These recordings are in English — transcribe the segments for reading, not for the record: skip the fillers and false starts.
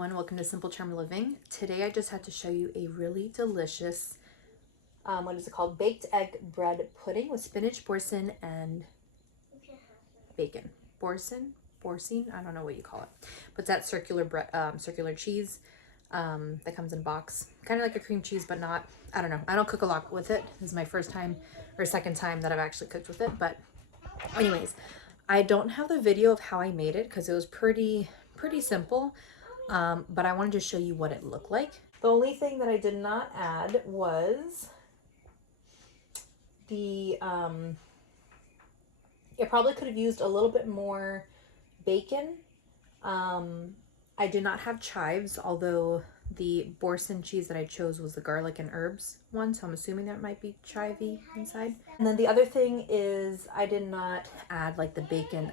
everyone, welcome to Simple Charm Living. Today I just had to show you a really delicious, what is it called? Baked egg bread pudding with spinach, boursin, and bacon. Boursin? I don't know what you call it. But it's that circular bread, circular cheese that comes in a box. Kind of like a cream cheese, but not, I don't know. I don't cook a lot with it. This is my first time or second time that I've actually cooked with it. But anyways, I don't have the video of how I made it because it was pretty simple. But I wanted to show you what it looked like. The only thing that I did not add was the, it probably could have used a little bit more bacon. I did not have chives, although the Boursin cheese that I chose was the garlic and herbs one, so I'm assuming that might be chivy inside. And then the other thing is I did not add like the bacon.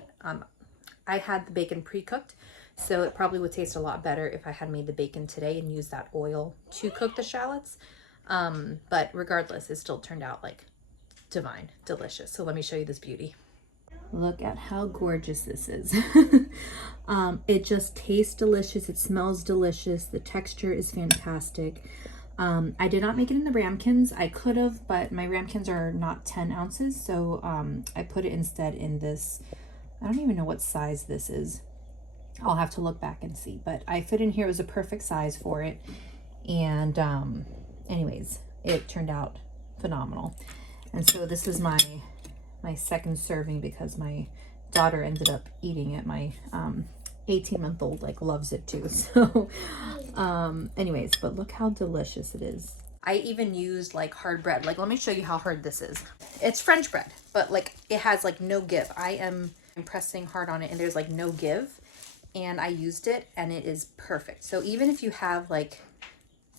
I had the bacon pre-cooked, so it probably would taste a lot better if I had made the bacon today and used that oil to cook the shallots. But regardless, it still turned out like divine, delicious. So let me show you this beauty. Look at how gorgeous this is. It just tastes delicious. It smells delicious. The texture is fantastic. I did not make it in the ramekins. I could have, but my ramekins are not 10 ounces. So I put it instead in this, I don't even know what size this is. I'll have to look back and see, but I fit in here. It was a perfect size for it. And anyways, it turned out phenomenal. And so this is my second serving because my daughter ended up eating it. My 18-month-old like loves it too. So anyways, but look how delicious it is. I even used like hard bread. Like, let me show you how hard this is. It's French bread, but like it has like no give. I am pressing hard on it and there's like no give. And I used it and it is perfect. So even if you have like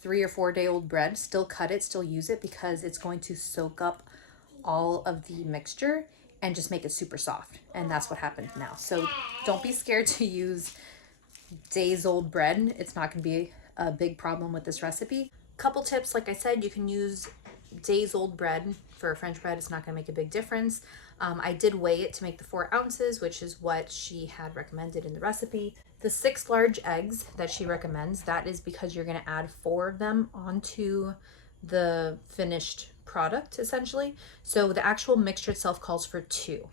3 or 4 day old bread, still cut it, still use it, because it's going to soak up all of the mixture and just make it super soft. And that's what happened now. So don't be scared to use days old bread. It's not going to be a big problem with this recipe. Couple tips, like I said, you can use days old bread for French bread. It's not going to make a big difference. I did weigh it to make the 4 ounces, which is what she had recommended in the recipe. The 6 large eggs that she recommends, that is because you're going to add 4 of them onto the finished product essentially. So the actual mixture itself calls for 2.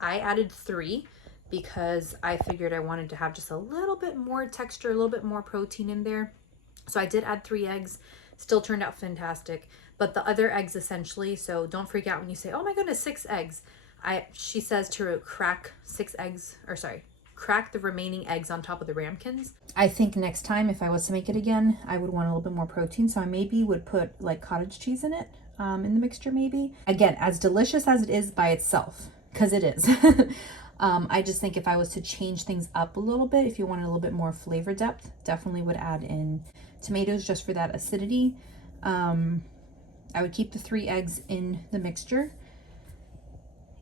I added 3 because I figured I wanted to have just a little bit more texture, a little bit more protein in there. So I did add 3 eggs, still turned out fantastic. But the other eggs essentially, so don't freak out when you say, oh my goodness, 6 eggs. She says to crack 6 eggs, or sorry, crack the remaining eggs on top of the ramekins. I think next time if I was to make it again, I would want a little bit more protein. So I maybe would put like cottage cheese in it, in the mixture maybe. Again, as delicious as it is by itself, because it is. I just think if I was to change things up a little bit, if you wanted a little bit more flavor depth, definitely would add in tomatoes just for that acidity. I would keep the 3 eggs in the mixture.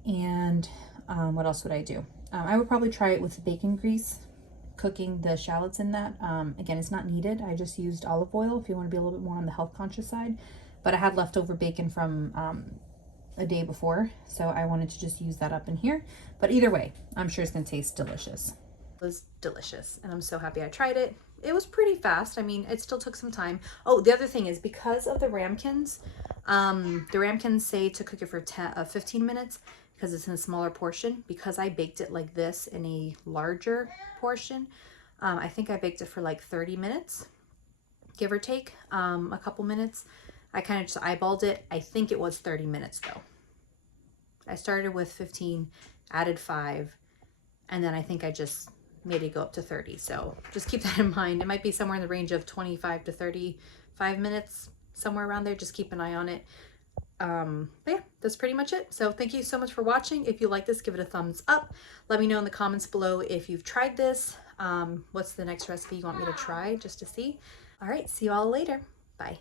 And what else would I do? I would probably try it with bacon grease, cooking the shallots in that. Again, it's not needed. I just used olive oil if you want to be a little bit more on the health conscious side. But I had leftover bacon from a day before, so I wanted to just use that up in here. But either way, I'm sure it's going to taste delicious. It was delicious, and I'm so happy I tried it. It was pretty fast. I mean, it still took some time. Oh, the other thing is because of the ramekins, say to cook it for 15 minutes because it's in a smaller portion. Because I baked it like this in a larger portion, I think I baked it for like 30 minutes, give or take a couple minutes. I kind of just eyeballed it. I think it was 30 minutes though. I started with 15, added 5, and then I think I just made it go up to 30. So just keep that in mind. It might be somewhere in the range of 25 to 35 minutes, somewhere around there. Just keep an eye on it. But yeah, that's pretty much it. So thank you so much for watching. If you like this, give it a thumbs up. Let me know in the comments below if you've tried this. What's the next recipe you want me to try just to see. All right, see you all later. Bye.